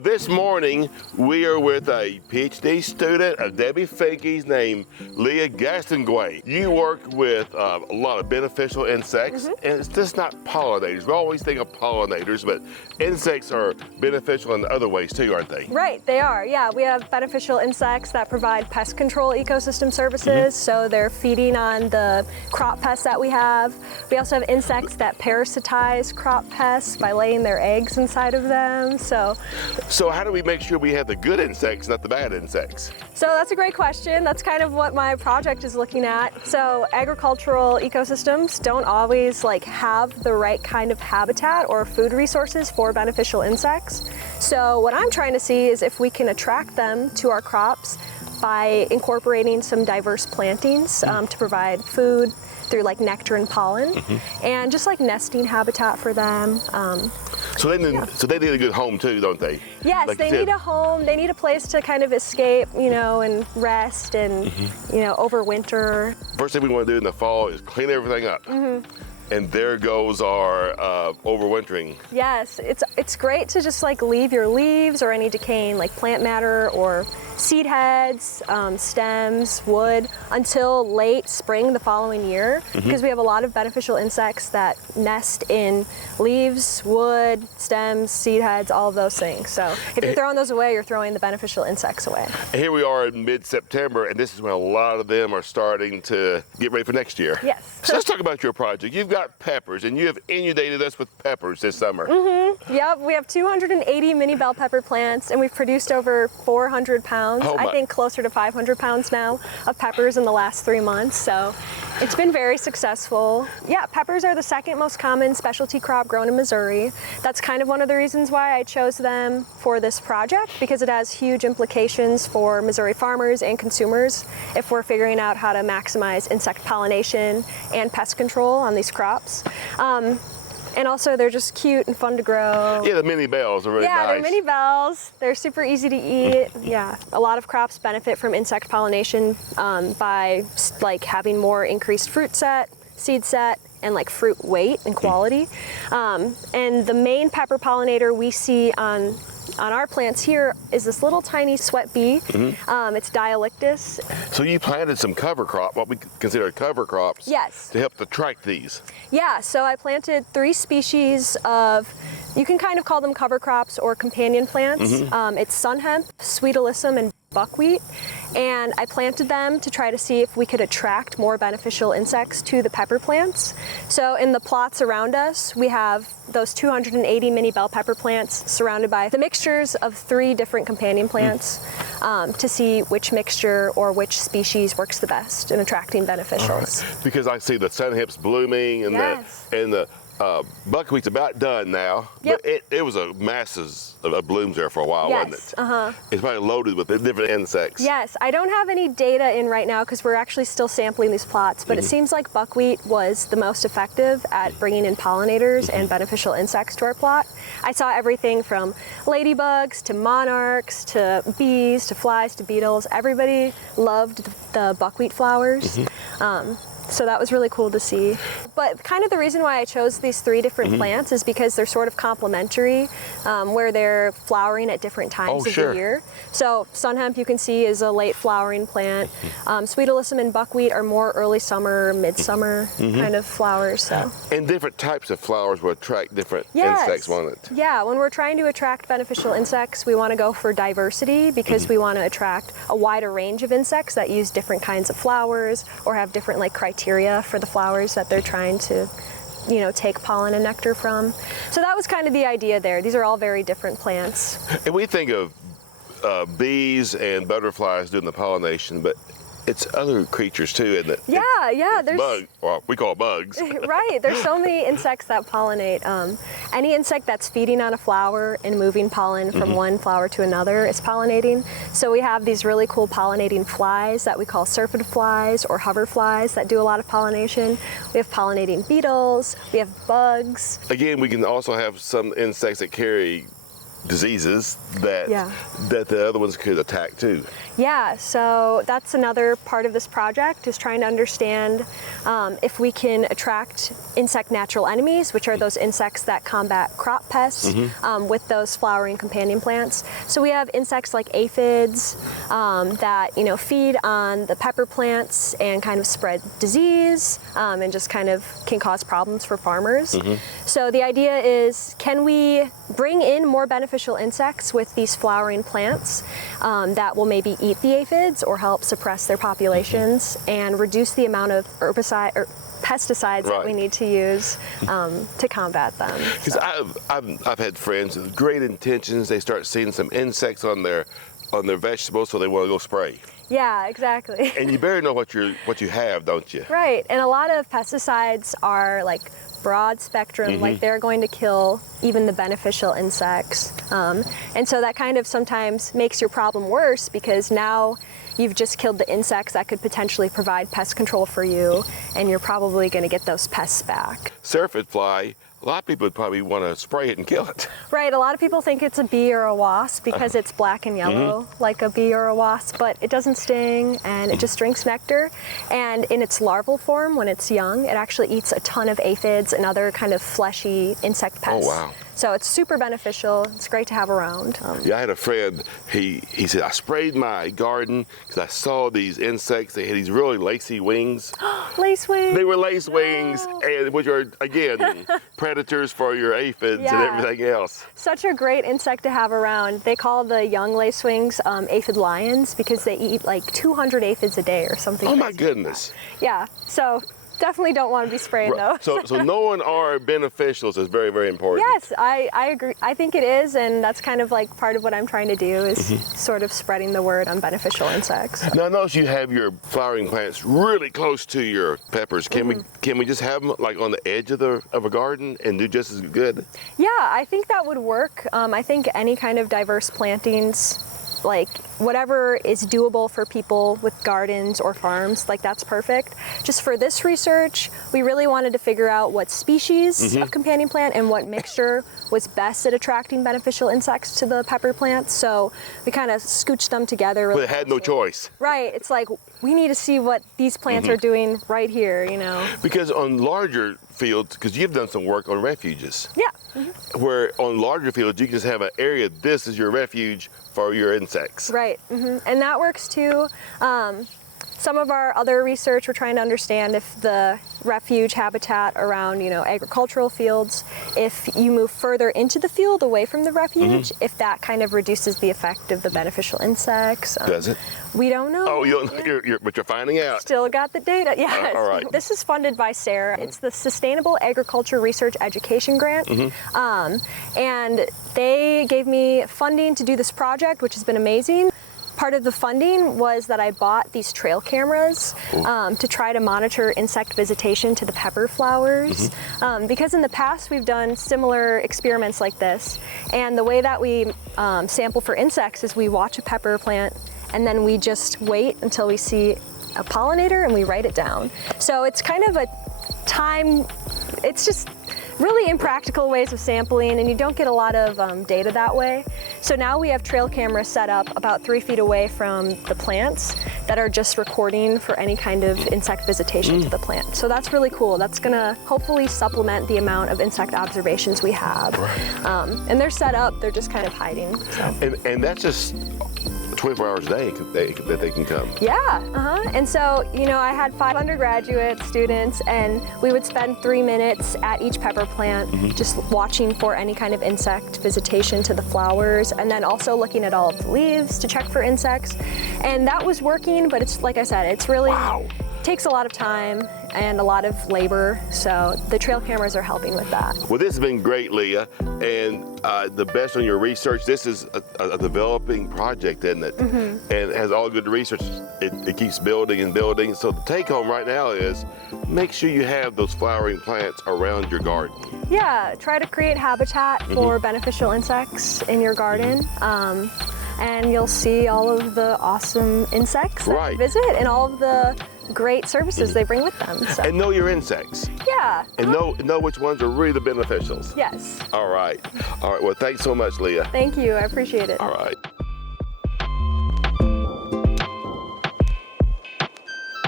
Well, this morning we are with a PhD student of Debbie Finke's named Leah Gastonguay. You work with a lot of beneficial insects, and it's just not pollinators. We always think of pollinators, but insects are beneficial in other ways too, aren't they? Right, they are. Yeah, we have beneficial insects that provide pest control ecosystem services, so they're feeding on the crop pests that we have. We also have insects that parasitize crop pests by laying their eggs inside of them. So how do we make sure we have the good insects, not the bad insects? So that's a great question. That's kind of what my project is looking at. So agricultural ecosystems don't always have the right kind of habitat or food resources for beneficial insects. So what I'm trying to see is if we can attract them to our crops by incorporating some diverse plantings to provide food through nectar and pollen, and just nesting habitat for them. So they need a good home too, don't they? Yes, they need a home. They need a place to kind of escape, and rest and, overwinter. First thing we want to do in the fall is clean everything up. And there goes our overwintering. Yes, it's great to just leave your leaves or any decaying plant matter or seed heads, stems, wood until late spring the following year, because we have a lot of beneficial insects that nest in leaves, wood, stems, seed heads, all of those things. So if you're throwing those away, you're throwing the beneficial insects away. And here we are in mid-September, and this is when a lot of them are starting to get ready for next year. Yes. So let's talk about your project. You've got peppers, and you have inundated us with peppers this summer. Yep, we have 280 mini bell pepper plants, and we've produced over 400 pounds, I think closer to 500 pounds now, of peppers in the last 3 months. So it's been very successful. Yeah, peppers are the second most common specialty crop grown in Missouri. That's kind of one of the reasons why I chose them for this project, because it has huge implications for Missouri farmers and consumers if we're figuring out how to maximize insect pollination and pest control on these crops. And also they're just cute and fun to grow. Yeah, the mini bells are really nice. Yeah, they're mini bells. They're super easy to eat. Yeah, a lot of crops benefit from insect pollination by having more increased fruit set, seed set, and fruit weight and quality. And the main pepper pollinator we see on our plants here is this little tiny sweat bee. It's Diolictus. So you planted some cover crop, what we consider cover crops, yes, to help attract these. Yeah, so I planted 3 species of, you can kind of call them cover crops or companion plants. It's sun hemp, sweet alyssum, and buckwheat, and I planted them to try to see if we could attract more beneficial insects to the pepper plants. So in the plots around us, we have those 280 mini bell pepper plants surrounded by the mixtures of 3 different companion plants to see which mixture or which species works the best in attracting beneficials. Because I see the sun hemp's blooming and the buckwheat's about done now, but it was a masses of blooms there for a while, wasn't it? It's probably loaded with different insects. Yes, I don't have any data in right now because we're actually still sampling these plots, but it seems like buckwheat was the most effective at bringing in pollinators and beneficial insects to our plot. I saw everything from ladybugs to monarchs to bees to flies to beetles. Everybody loved the buckwheat flowers. So that was really cool to see. But kind of the reason why I chose these 3 different plants is because they're sort of complementary, where they're flowering at different times of the year. So sun hemp, you can see, is a late flowering plant. Sweet alyssum and buckwheat are more early summer, midsummer kind of flowers. So. And different types of flowers will attract different insects, won't it? Yeah, when we're trying to attract beneficial insects, we want to go for diversity because we want to attract a wider range of insects that use different kinds of flowers or have different criteria for the flowers that they're trying to take pollen and nectar from. So that was kind of the idea there. These are all very different plants. And we think of bees and butterflies doing the pollination, but it's other creatures too, isn't it? Yeah, there's bugs. Well, we call it bugs. Right, there's so many insects that pollinate. Any insect that's feeding on a flower and moving pollen from one flower to another is pollinating. So we have these really cool pollinating flies that we call syrphid flies or hover flies that do a lot of pollination. We have pollinating beetles, we have bugs. Again, we can also have some insects that carry diseases that Yeah. that the other ones could attack too. Yeah, so that's another part of this project, is trying to understand if we can attract insect natural enemies, which are those insects that combat crop pests, with those flowering companion plants. So we have insects like aphids that feed on the pepper plants and kind of spread disease and just kind of can cause problems for farmers. So the idea is, can we bring in more beneficial insects with these flowering plants that will maybe eat the aphids or help suppress their populations and reduce the amount of herbicide or pesticides that we need to use to combat them. Because I've had friends with great intentions. They start seeing some insects on their vegetables, so they want to go spray. Yeah, exactly. And you better know what you have, don't you? Right, and a lot of pesticides are like broad spectrum, like they're going to kill even the beneficial insects. And so that kind of sometimes makes your problem worse, because now you've just killed the insects that could potentially provide pest control for you, and you're probably going to get those pests back. Syrphid fly, a lot of people would probably want to spray it and kill it. Right, a lot of people think it's a bee or a wasp because it's black and yellow like a bee or a wasp, but it doesn't sting and it just drinks nectar. And in its larval form, when it's young, it actually eats a ton of aphids and other kind of fleshy insect pests. Oh, wow. So it's super beneficial. It's great to have around. Yeah, I had a friend, he said, I sprayed my garden because I saw these insects. They had these really lacy wings. Lace wings. They were lace wings, and which are, again, predators for your aphids and everything else. Such a great insect to have around. They call the young lacewings aphid lions because they eat like 200 aphids a day or something. Oh my crazy goodness. like that. Yeah, so definitely don't want to be spraying those. So knowing our beneficials is very, very important. Yes, I agree. I think it is, and that's kind of like part of what I'm trying to do is sort of spreading the word on beneficial insects. Now I notice you have your flowering plants really close to your peppers. Can we just have them like on the edge of a garden and do just as good? Yeah, I think that would work. I think any kind of diverse plantings, like whatever is doable for people with gardens or farms, like that's perfect. Just for this research, we really wanted to figure out what species of companion plant and what mixture was best at attracting beneficial insects to the pepper plants. So we kind of scooched them together. Really But it had no choice. Right, it's like we need to see what these plants are doing right here, Because on larger fields, because you've done some work on refuges. Yeah. Where on larger fields, you can just have an area, this is your refuge for your insects. Right, and that works too. Some of our other research, we're trying to understand if the refuge habitat around, agricultural fields, if you move further into the field away from the refuge, if that kind of reduces the effect of the beneficial insects. Does it? We don't know. Oh, but you're finding out. Still got the data, yes. All right. This is funded by SARE. It's the Sustainable Agriculture Research Education Grant. And they gave me funding to do this project, which has been amazing. Part of the funding was that I bought these trail cameras to try to monitor insect visitation to the pepper flowers. Because in the past we've done similar experiments like this, and the way that we sample for insects is we watch a pepper plant and then we just wait until we see a pollinator and we write it down. So it's kind of a time, it's just really impractical ways of sampling, and you don't get a lot of data that way. So now we have trail cameras set up about 3 feet away from the plants that are just recording for any kind of insect visitation to the plant. So that's really cool. That's gonna hopefully supplement the amount of insect observations we have. And they're set up, they're just kind of hiding. So. And that's just 24 hours a day that they can come. Yeah, and so, I had 5 undergraduate students, and we would spend 3 minutes at each pepper plant just watching for any kind of insect visitation to the flowers, and then also looking at all of the leaves to check for insects. And that was working, but it's like I said, it's really takes a lot of time and a lot of labor, so the trail cameras are helping with that. Well, this has been great, Leah, and the best on your research. This is a developing project, isn't it? And it has all good research. It keeps building and building. So the take home right now is make sure you have those flowering plants around your garden. Yeah, try to create habitat for beneficial insects in your garden. And you'll see all of the awesome insects that visit and all of the great services they bring with them. So. And know your insects. Yeah. And know which ones are really the beneficials. Yes. All right. All right. Well, thanks so much, Leah. Thank you. I appreciate it. All right.